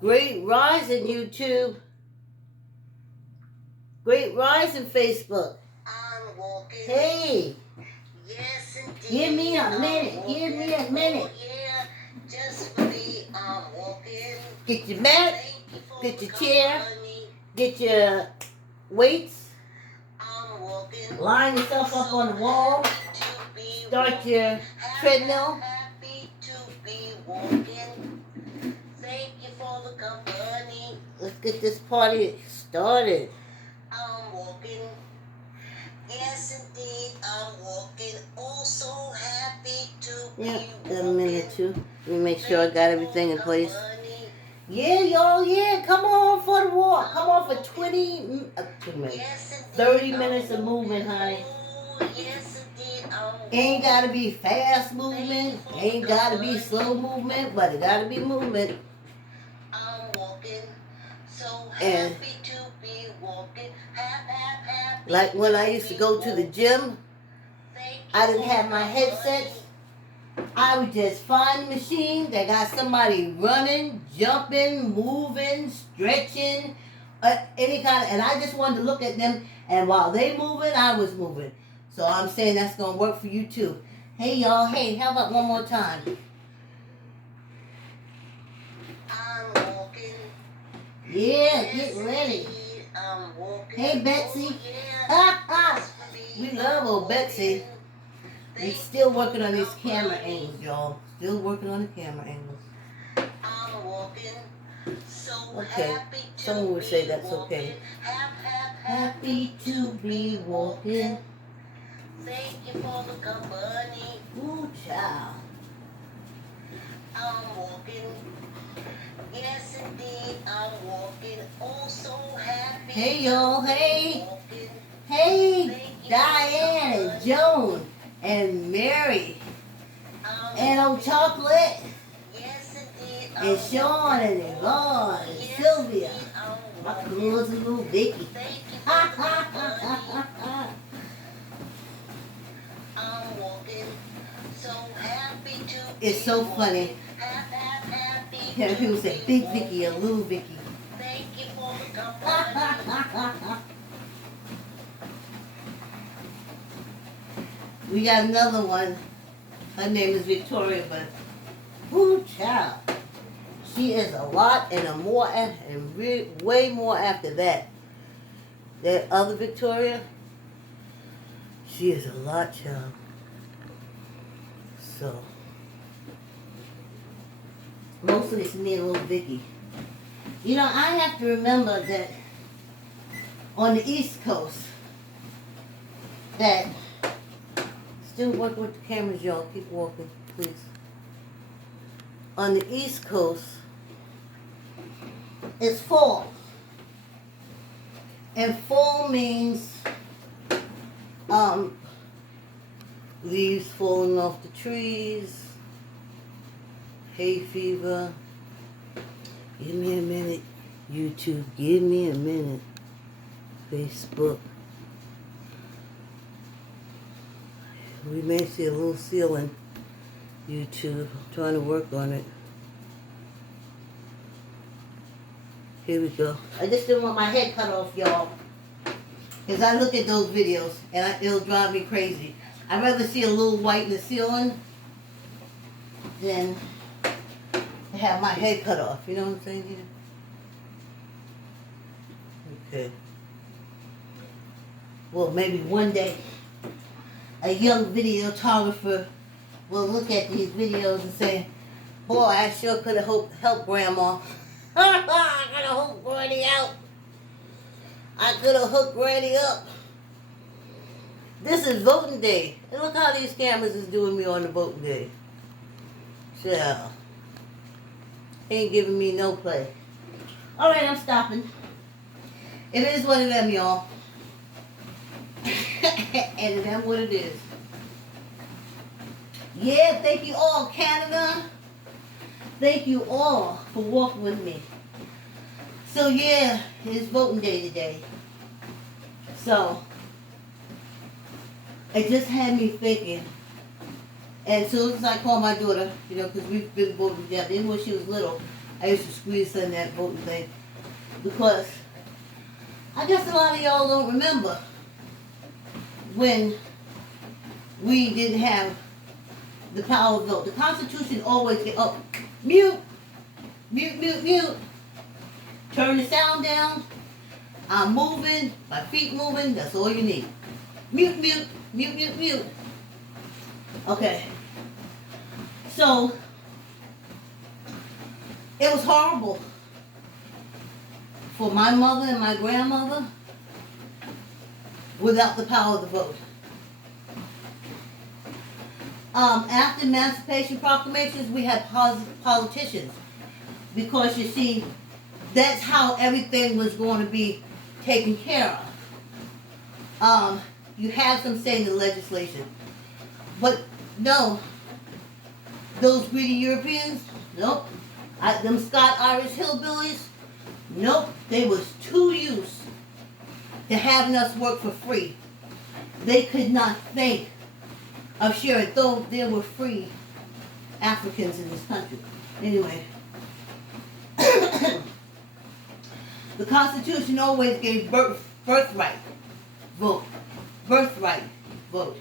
Great rising, YouTube. Great rising, Facebook. I'm walking. Hey. Yes, indeed. Give me a minute. I'm Give me a walking. minute. Oh, yeah. Just for me, I'm walking. Get your mat. Thank you for Get the your chair. company. Get your weights. I'm walking. Line yourself up on the wall. Start your treadmill. Happy to be walking. Thank you for the company. Let's get this party started. I'm walking. Yes, indeed, I'm walking. Oh, so happy to be walking. Got a minute or two. Let me make sure I got everything in place. Yeah, y'all, yeah. Come on for the walk. Come on for 20 minutes. 30 minutes of movement, honey. Ain't got to be fast movement. Ain't got to be slow movement, but it got to be movement. I'm walking. So And happy to be walking. like when I used to go to the gym, I didn't have my headsets. I would just find a machine that got somebody running, jumping, moving, stretching, any kind of, and I just wanted to look at them, and while they moving, I was moving. So I'm saying that's going to work for you too. Hey y'all, hey, how about one more time? I'm walking. Yeah, get ready. I'm walking. Hey Betsy. Oh, yeah. We love old Betsy. We're still working on these camera angles, y'all. Still working on the camera angles. I'm walking. So okay. Happy to Someone would say that's walking. okay. Happy to be walking. Thank you for the company. Ooh, child. I'm walking. Yes, indeed, I'm walking. Oh, so happy. Hey, y'all. Hey. Hey, Diane and Joan and Mary and old Chocolate and Sean and Yvonne and Sylvia. My cousin little Vicky. It's so funny. Yeah, people say Big Vicky or Little Vicky. Thank you for the company. We got another one. Her name is Victoria, but whoo, child. She is a lot and way more after that. That other Victoria, she is a lot, child. So, mostly it's me and little Vicky. You know, I have to remember that on the East Coast, that still working with the cameras, y'all. Keep walking, please. On the East Coast, it's fall. And fall means leaves falling off the trees, hay fever. Give me a minute, YouTube. Give me a minute, Facebook. We may see a little ceiling, YouTube. I'm trying to work on it. Here we go. I just didn't want my head cut off, y'all. Because I look at those videos and it'll drive me crazy. I'd rather see a little white in the ceiling than have my head cut off. You know what I'm saying here? Okay. Well, maybe one day a young videographer will look at these videos and say, boy, I sure could have helped Grandma. I could have hooked Granny out. I could have hooked Granny up. This is voting day. And look how these cameras is doing me on the voting day. So, ain't giving me no play. Alright, I'm stopping. It is what it is, y'all. And that's what it is. Yeah, thank you all, Canada. Thank you all for walking with me. So yeah, it's voting day today. So, it just had me thinking. And as soon as I called my daughter, you know, because we've been voting together, even when she was little, I used to squeeze in that voting thing because I guess a lot of y'all don't remember when we didn't have the power of vote. The Constitution always get mute, mute, mute, mute. Turn the sound down. I'm moving, my feet moving. That's all you need. Mute, mute, mute, mute, mute. Okay. So it was horrible for my mother and my grandmother without the power of the vote. After Emancipation Proclamations, we had politicians because you see, that's how everything was going to be taken care of. You had some say in the legislation, but no, those greedy Europeans, nope. Them Scott-Irish hillbillies, nope. They was too used to having us work for free. They could not think of sharing, though there were free Africans in this country. Anyway, the Constitution always gave birthright vote. Birthright vote.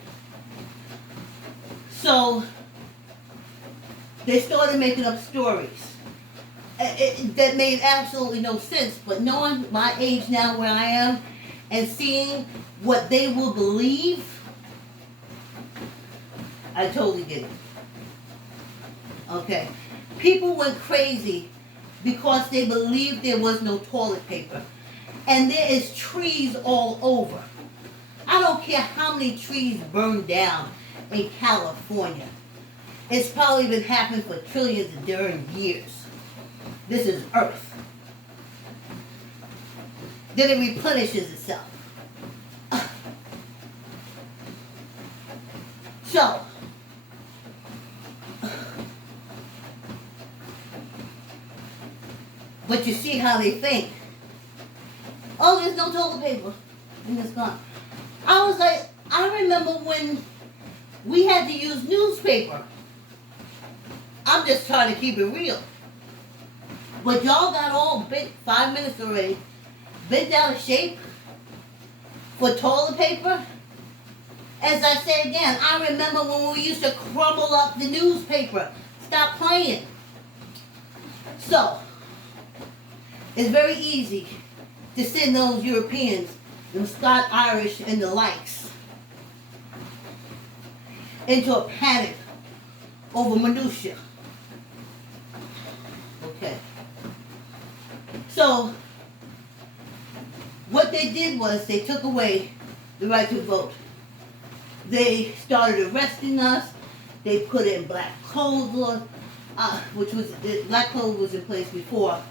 So they started making up stories that made absolutely no sense. But knowing my age now where I am and seeing what they will believe, I totally get it. Okay. People went crazy because they believed there was no toilet paper. And there is trees all over. I don't care how many trees burned down in California. It's probably been happening for trillions of darn years. This is Earth. Then it replenishes itself. So, but you see how they think. Oh, there's no toilet paper. And it's gone. I was like, I remember when we had to use newspaper. I'm just trying to keep it real. But y'all got all bent, 5 minutes already, bent out of shape for toilet paper. As I say again, I remember when we used to crumble up the newspaper. Stop playing. So, it's very easy to send those Europeans, them Scott-Irish and the likes, into a panic over minutia. Okay. So, what they did was they took away the right to vote. They started arresting us. They put in black clothes laws, which was, black clothes was in place before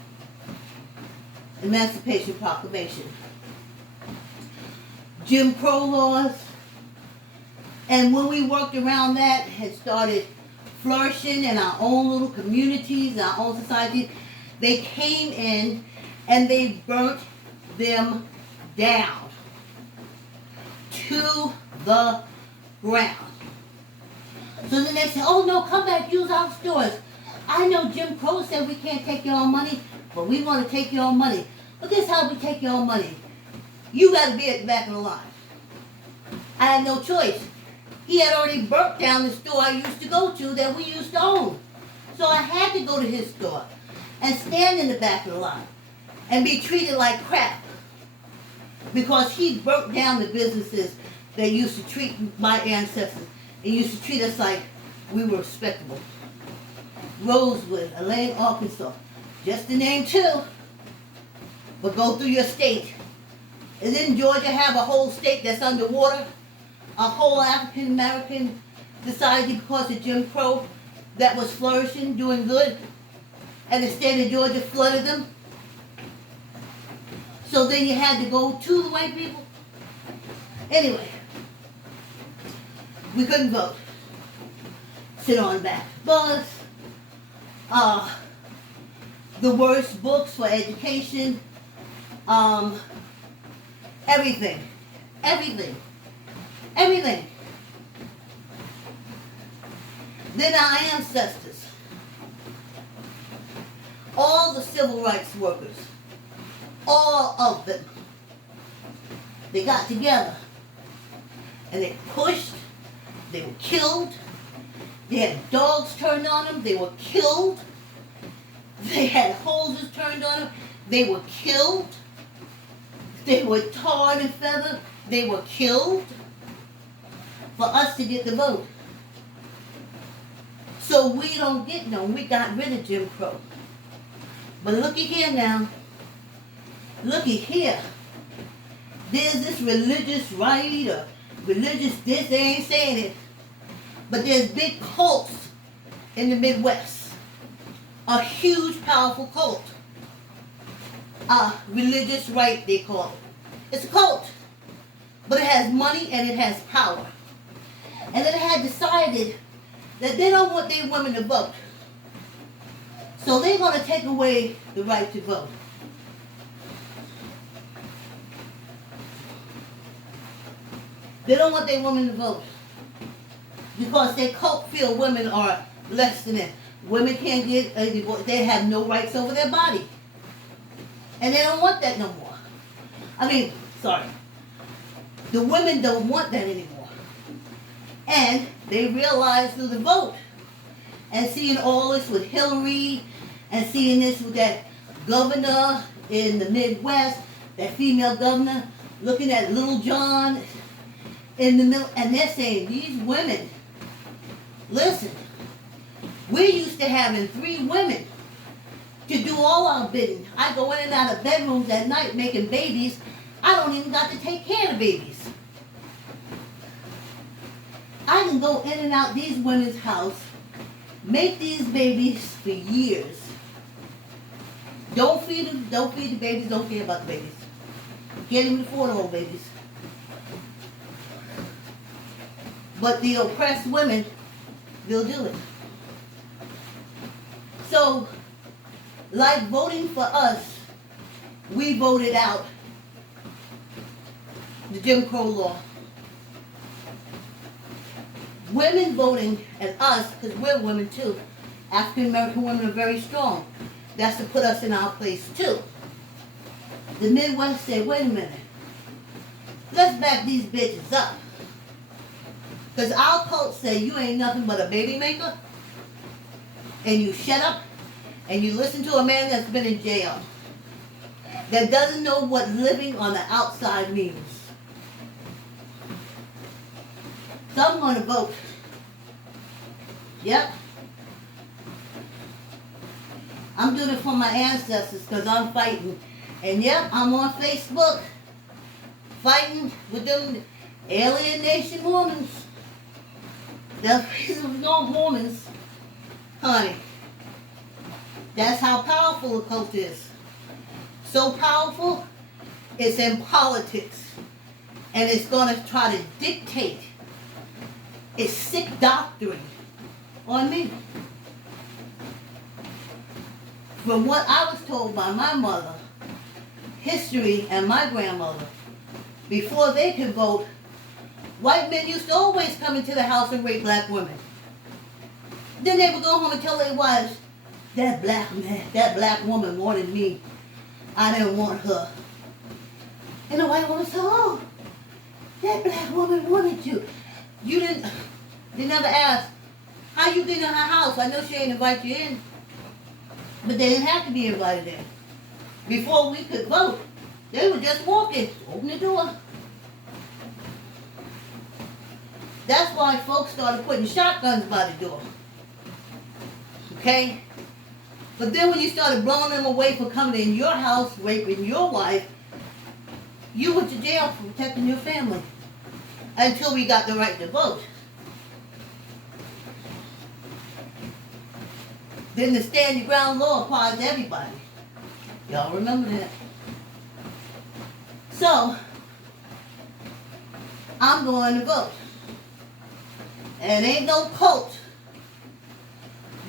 Emancipation Proclamation. Jim Crow laws. And when we worked around that, had started flourishing in our own little communities, our own societies, they came in and they burnt them down to the ground. So then they said, oh no, come back, use our stores. I know Jim Crow said we can't take your own money, but we want to take your own money. But this is how we take your own money. You got to be at the back of the line. I had no choice. He had already burnt down the store I used to go to that we used to own. So I had to go to his store and stand in the back of the line and be treated like crap because he burnt down the businesses that used to treat my ancestors and used to treat us like we were respectable. Rosewood, Elaine, Arkansas. Just the name too. But go through your state. And didn't Georgia have a whole state that's underwater? A whole African American society because of Jim Crow that was flourishing, doing good, and the state of Georgia flooded them. So then you had to go to the white people. Anyway, we couldn't vote. Sit on the back bus. The worst books for education. Everything. Then our ancestors. All the civil rights workers, all of them, they got together and they pushed, they were killed, they had dogs turned on them, they were killed, they had hoses turned on them, they were killed, they were tarred and feathered, they were killed for us to get the vote. So we don't get no, we got rid of Jim Crow. But looky here now, looky here. There's this religious right or religious this, they ain't saying it. But there's big cults in the Midwest. A huge, powerful cult. Religious right, they call it. It's a cult. But it has money and it has power. And it had decided that they don't want their women to vote. So they're going to take away the right to vote. They don't want their women to vote. Because their cult feel women are less than it. Women can't get a divorce. They have no rights over their body. And they don't want that no more. The women don't want that anymore. And they realize through the vote and seeing all this with Hillary and seeing this with that governor in the Midwest, that female governor, looking at Little John in the middle, and they're saying, these women, listen, we're used to having 3 women to do all our bidding. I go in and out of bedrooms at night making babies. I don't even got to take care of babies. I can go in and out these women's house, make these babies for years. Don't feed them, don't feed the babies, don't care about the babies. Can't even afford old babies. But the oppressed women, they'll do it. So, like voting for us, we voted out the Jim Crow law. Women voting and us, because we're women too, African American women are very strong. That's to put us in our place too. The Midwest said, wait a minute, let's back these bitches up. Because our cult say you ain't nothing but a baby maker, and you shut up, and you listen to a man that's been in jail, that doesn't know what living on the outside means. So I'm going to vote. Yep. I'm doing it for my ancestors because I'm fighting. And yep, I'm on Facebook fighting with them alienation Mormons. The Mormons. Honey. That's how powerful a cult is. So powerful, it's in politics. And it's going to try to dictate its sick doctrine on me. From what I was told by my mother, history, and my grandmother, before they could vote, white men used to always come into the house and rape black women. Then they would go home and tell their wives, that black man, that black woman wanted me. I didn't want her. And the white woman said, oh, that black woman wanted you. You didn't, they never asked, how you get in her house? I know she ain't invite you in. But they didn't have to be invited in. Before we could vote, they were just walking, open the door. That's why folks started putting shotguns by the door. Okay? But then when you started blowing them away for coming in your house, raping your wife, you went to jail for protecting your family. Until we got the right to vote. Then the stand your ground law applies to everybody. Y'all remember that? So, I'm going to vote. And ain't no cult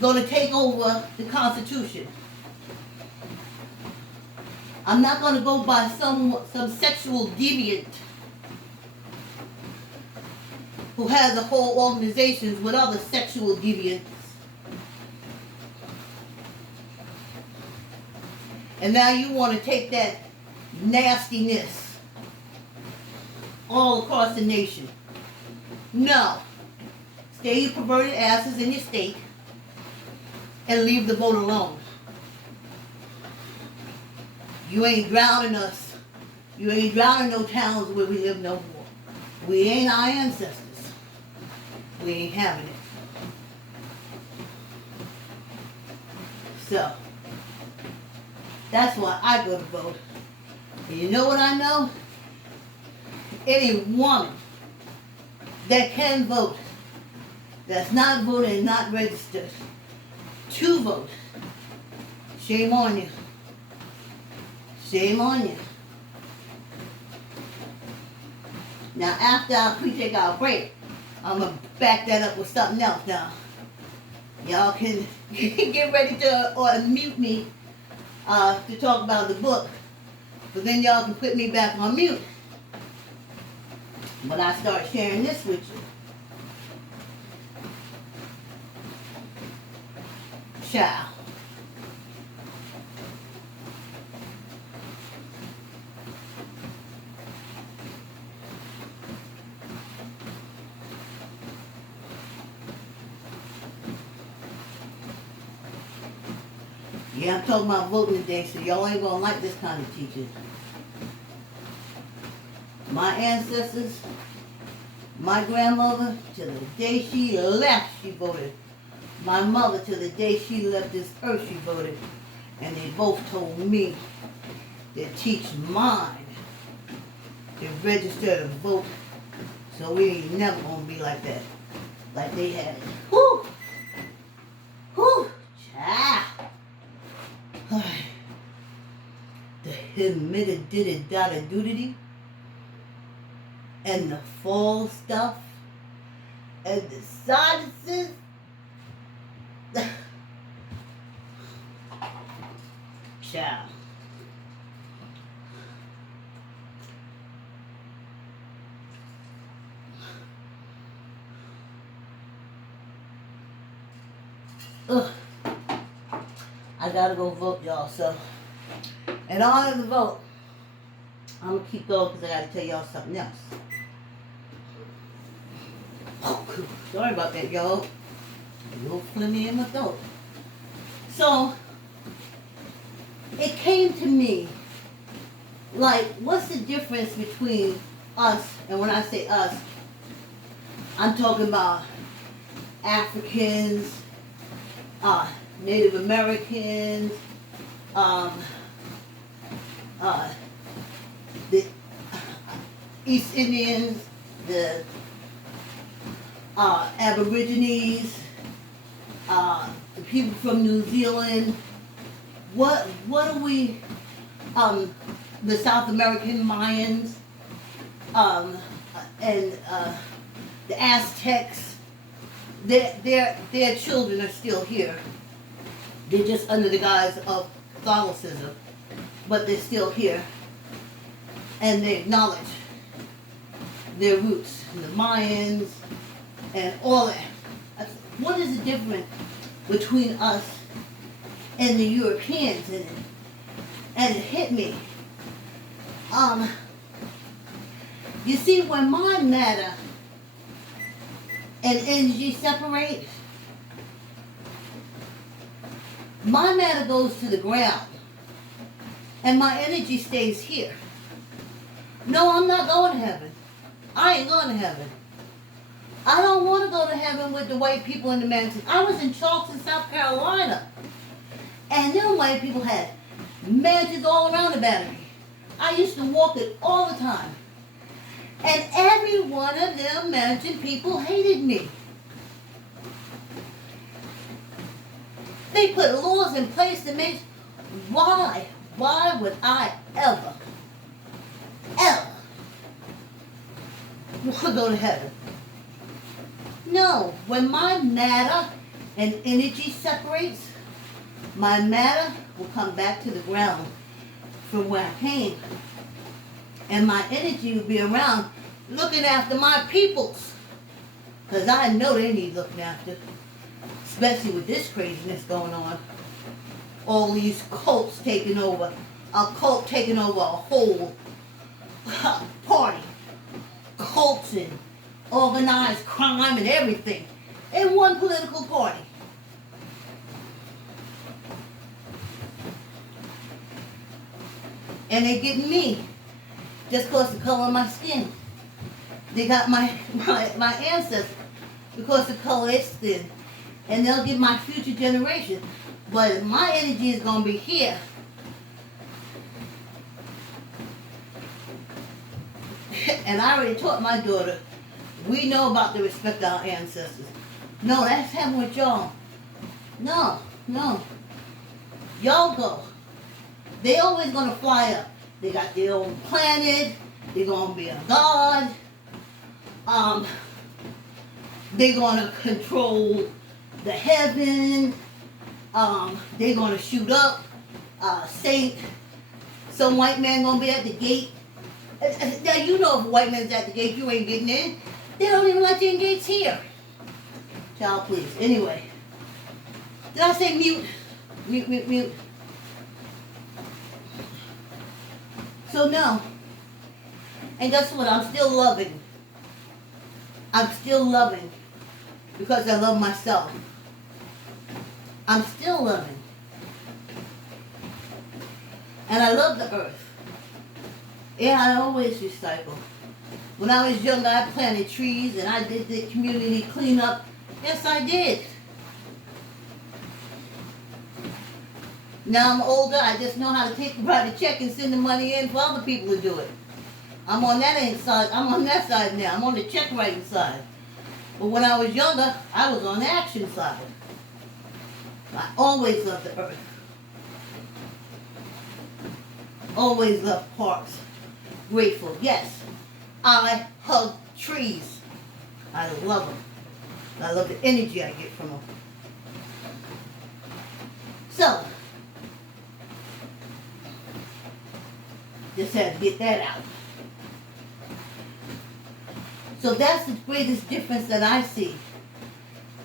going to take over the Constitution. I'm not going to go by some sexual deviant who has a whole organization with other sexual deviants. And now you want to take that nastiness all across the nation. No. Stay your perverted asses in your state and leave the vote alone. You ain't drowning us. You ain't drowning no towns where we live no more. We ain't our ancestors. We ain't having it. So, that's why I go to vote. And you know what I know? Any woman that can vote, that's not voting and not registered, to vote, shame on you. Shame on you. Now, after we take our break, I'm going to back that up with something else now. Y'all can get ready to unmute me to talk about the book. But then y'all can put me back on mute when I start sharing this with you. Ciao. Yeah, I'm talking about voting today, so y'all ain't gonna like this kind of teaching. My ancestors, my grandmother, till the day she left, she voted. My mother, till the day she left this earth, she voted. And they both told me to teach mine to register to vote, so we ain't never gonna be like that, like they had it. Whew! Whew! Child! The humidity and the fall stuff and the sinuses. Child. Ugh. I gotta go vote, y'all. So, in honor of the vote, I'm gonna keep going because I gotta tell y'all something else. Oh, sorry about that, y'all. A little flimmy in my throat. So, it came to me, like, what's the difference between us, and when I say us, I'm talking about Africans, Native Americans, the East Indians, the Aborigines, the people from New Zealand. What are we? The South American Mayans, and the Aztecs. Their children are still here. They're just under the guise of Catholicism, but they're still here, and they acknowledge their roots, the Mayans, and all that. What is the difference between us and the Europeans? And it hit me. You see, when my matter and energy separate, my matter goes to the ground and my energy stays here. No, I'm not going to heaven. I ain't going to heaven. I don't want to go to heaven with the white people in the mansion. I was in Charleston, South Carolina, and them white people had mansions all around the Battery. I used to walk it all the time. And every one of them mansion people hated me. They put laws in place to make... Why would I ever want to go to heaven? No, when my matter and energy separates, my matter will come back to the ground from where I came. And my energy will be around looking after my peoples. Because I know they need looking after. Especially with this craziness going on all these cults taking over, a cult taking over a whole party, cults and organized crime and everything in one political party. And they get me just because the color of my skin. They got my ancestors because of the color of their skin. And they'll get my future generation. But my energy is going to be here. And I already taught my daughter, we know about the respect of our ancestors. No, that's happening with y'all. No. Y'all go. They always going to fly up. They got their own planet. They're going to be a god. They're going to control the heaven. They're going to shoot up. Some white man going to be at the gate. Now, you know if a white man's at the gate, you ain't getting in. They don't even let you in gates here. Child, please. Anyway. Did I say mute? Mute. So no. And guess what? I'm still loving. I'm still loving because I love myself. I'm still loving. And I love the earth. Yeah, I always recycle. When I was younger, I planted trees and I did the community cleanup. Yes, I did. Now I'm older, I just know how to write a check and send the money in for other people to do it. I'm on that side. I'm on that side now. I'm on the check writing side. But when I was younger, I was on the action side. I always loved the earth. Always loved parks. Grateful. Yes, I hug trees. I love them. I love the energy I get from them. So, just had to get that out. So that's the greatest difference that I see.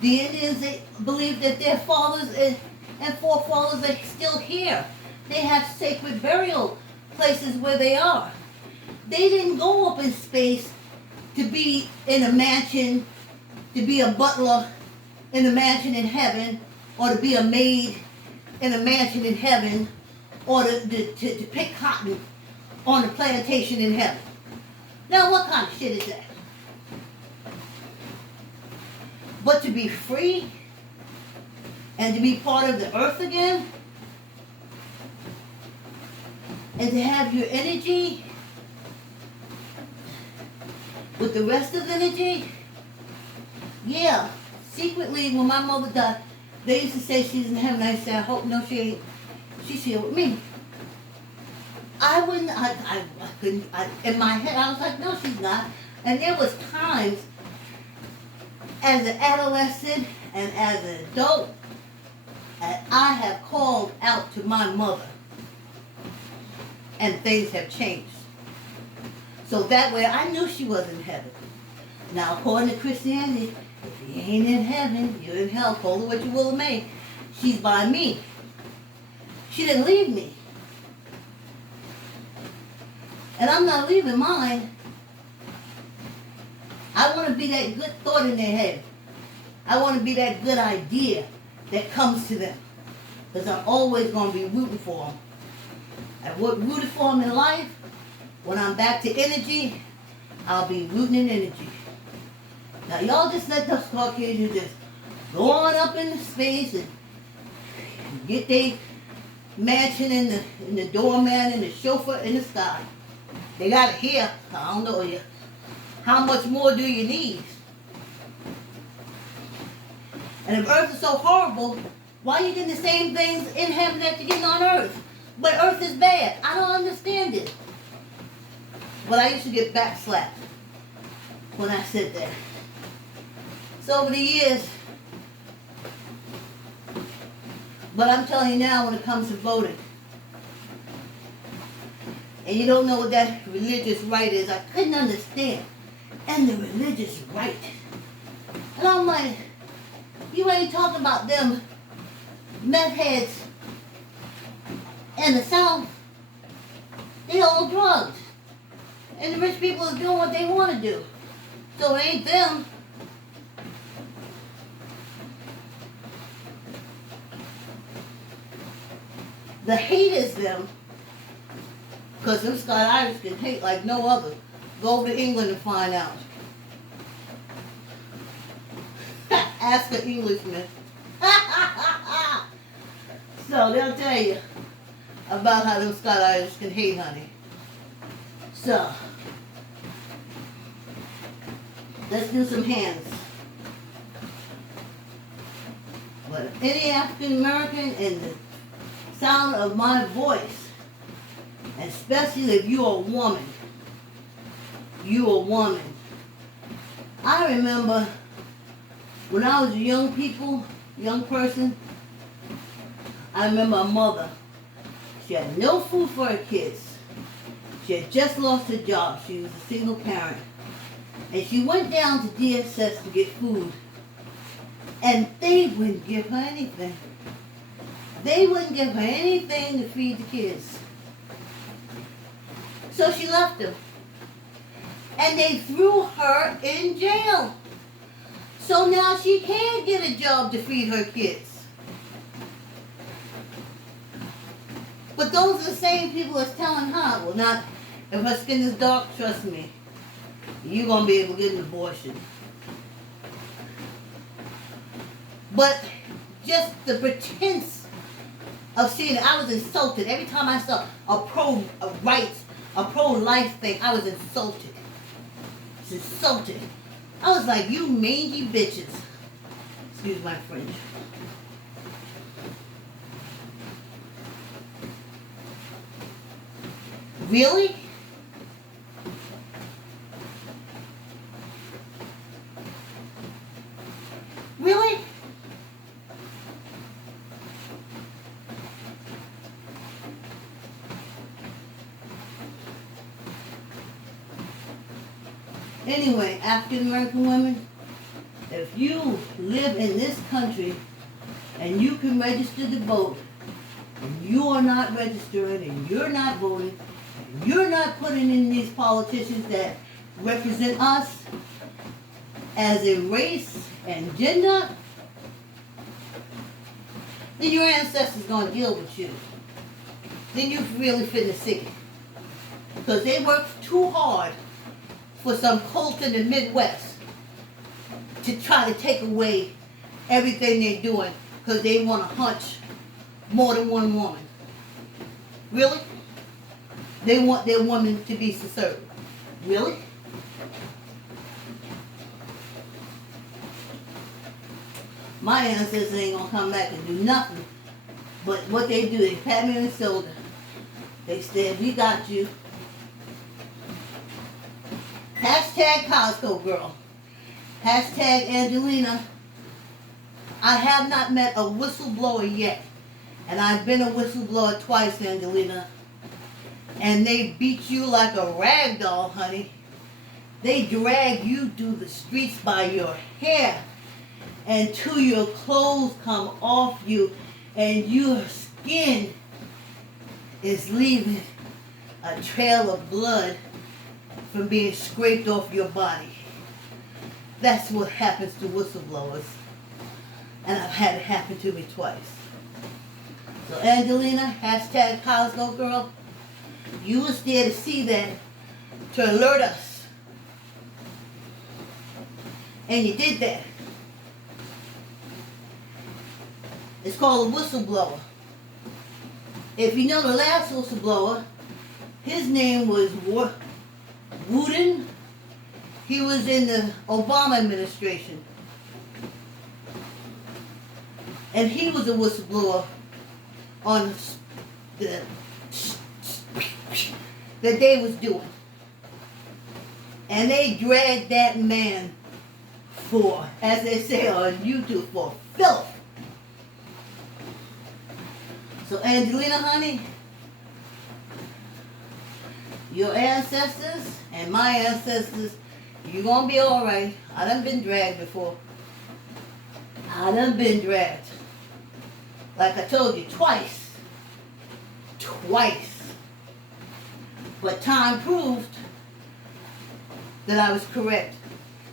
The Indians, they believe that their fathers and forefathers are still here. They have sacred burial places where they are. They didn't go up in space to be in a mansion, to be a butler in a mansion in heaven, or to be a maid in a mansion in heaven, or to pick cotton on a plantation in heaven. Now, what kind of shit is that? But to be free and to be part of the earth again and to have your energy with the rest of the energy, yeah. Secretly, when my mother died, they used to say she's in heaven. I said, I hope no, she ain't. She's here with me. I couldn't, in my head, I was like, no, she's not. And there was times as an adolescent and as an adult, I have called out to my mother. And things have changed. So that way I knew she was in heaven. Now, according to Christianity, if you ain't in heaven, you're in hell. Call her what you will or may. She's by me. She didn't leave me. And I'm not leaving mine. I want to be that good thought in their head. I want to be that good idea that comes to them. Because I'm always going to be rooting for them. I've rooted for them in life. When I'm back to energy, I'll be rooting in energy. Now, y'all just let those Caucasians just go on up into space and get their mansion in the doorman and the chauffeur in the sky. They got it here. I don't know you. How much more do you need? And if Earth is so horrible, why are you getting the same things in heaven that you're getting on Earth? But Earth is bad. I don't understand it. But I used to get backslapped when I sit there. So over the years, but I'm telling you now when it comes to voting, and you don't know what that religious right is, I couldn't understand. And the religious right. And I'm like, you ain't talking about them meth heads In the South, they all drugged. And the rich people are doing what they want to do. So it ain't them. The hate is them. Because them Scott-Irish can hate like no other. Go over to England and find out. Ask an Englishman. So they'll tell you about how them Scott-Irish can hate, honey. So, let's do some hands. But any African American in the sound of my voice, especially if you're a woman, I remember when I was a young person, I remember a mother. She had no food for her kids. She had just lost her job. She was a single parent. And she went down to DSS to get food. And they wouldn't give her anything. They wouldn't give her anything to feed the kids. So she left them. And they threw her in jail. So now she can't get a job to feed her kids. But those are the same people that's telling her, well, not if her skin is dark, trust me, you're going to be able to get an abortion. But just the pretense of seeing it, I was insulted. Every time I saw a pro-life thing, I was insulted. It's insulted. I was like, you mangy bitches. Excuse my French. Really? Really? Anyway, African American women, if you live in this country and you can register to vote, and you are not registering and you're not voting, and you're not putting in these politicians that represent us as a race and gender, then your ancestors gonna deal with you. Then you really finna see. Because they worked too hard for some cult in the Midwest to try to take away everything they're doing because they want to hunch more than one woman. Really? They want their woman to be subservient. Really? My ancestors ain't gonna come back and do nothing. But what they do, they pat me on the shoulder. They said, we got you. Hashtag Costco girl. Hashtag Angelina. I have not met a whistleblower yet. And I've been a whistleblower twice, Angelina. And they beat you like a rag doll, honey. They drag you through the streets by your hair until your clothes come off you and your skin is leaving a trail of blood from being scraped off your body. That's what happens to whistleblowers. And I've had it happen to me twice. So Angelina, hashtag Costco girl, you was there to see that, to alert us. And you did that. It's called a whistleblower. If you know the last whistleblower, his name was Wooden. He was in the Obama administration. And he was a whistleblower on the that they was doing. And they dragged that man for, as they say on YouTube, for filth. So Angelina, honey, your ancestors and my ancestors, you're going to be all right. I done been dragged before. I done been dragged. Like I told you, twice. twice. But time proved that I was correct.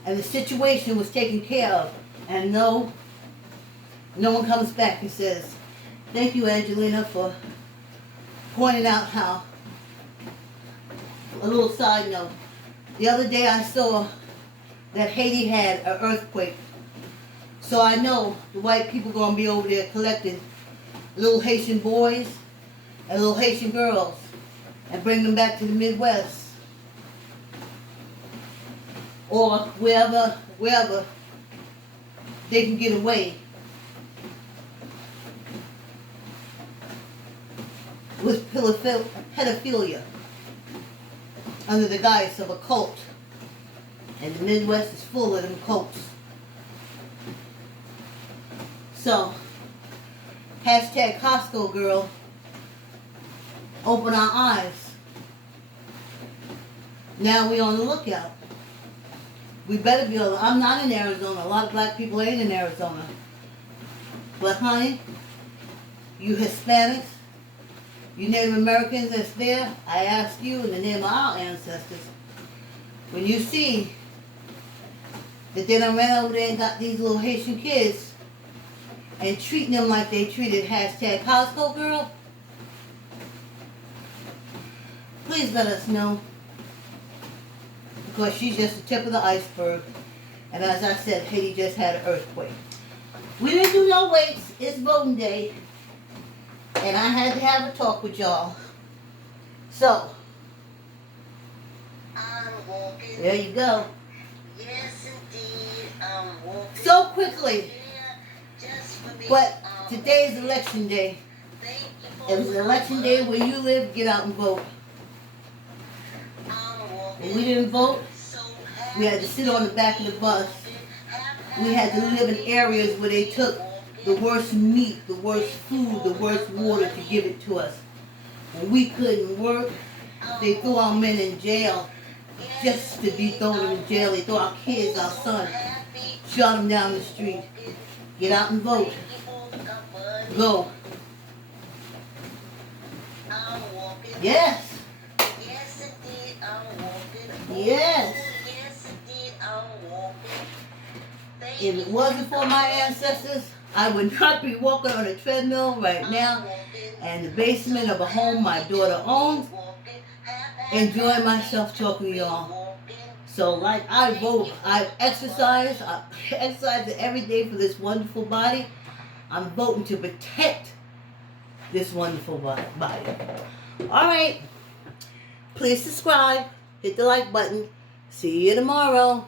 And the situation was taken care of. And no one comes back and says, thank you, Angelina, for pointing out how. A little side note. The other day I saw that Haiti had an earthquake. So I know the white people going to be over there collecting little Haitian boys and little Haitian girls and bring them back to the Midwest. Or wherever they can get away with pedophilia under the guise of a cult. And the Midwest is full of them cults. So, hashtag Costco girl, open our eyes. Now we on the lookout. We better be on. I'm not in Arizona. A lot of black people ain't in Arizona. But honey, you Hispanics, you Native Americans that's there, I ask you in the name of our ancestors, when you see that they done ran over there and got these little Haitian kids and treating them like they treated hashtag Costco girl, please let us know. Because she's just the tip of the iceberg. And as I said, Haiti just had an earthquake. We didn't do no weights. It's voting day. And I had to have a talk with y'all. So, I'm walking. there you go. Yes, indeed, I'm walking. So quickly. Just for me. But today's election day. Thank you for It was election day where you live. Get out and vote. When we didn't vote, we had to sit on the back of the bus. We had to live in areas where they took the worst meat, the worst food, the worst water to give it to us. When we couldn't work, they threw our men in jail just to be thrown in jail. They threw our kids, our sons, shot them down the street. Get out and vote. Go. Yes. Yes. If it wasn't for my ancestors, I would not be walking on a treadmill right now in the basement of a home my daughter owns, enjoying myself talking to y'all. So like I vote, I exercise every day for this wonderful body. I'm voting to protect this wonderful body. Alright, please subscribe, hit the like button. See you tomorrow.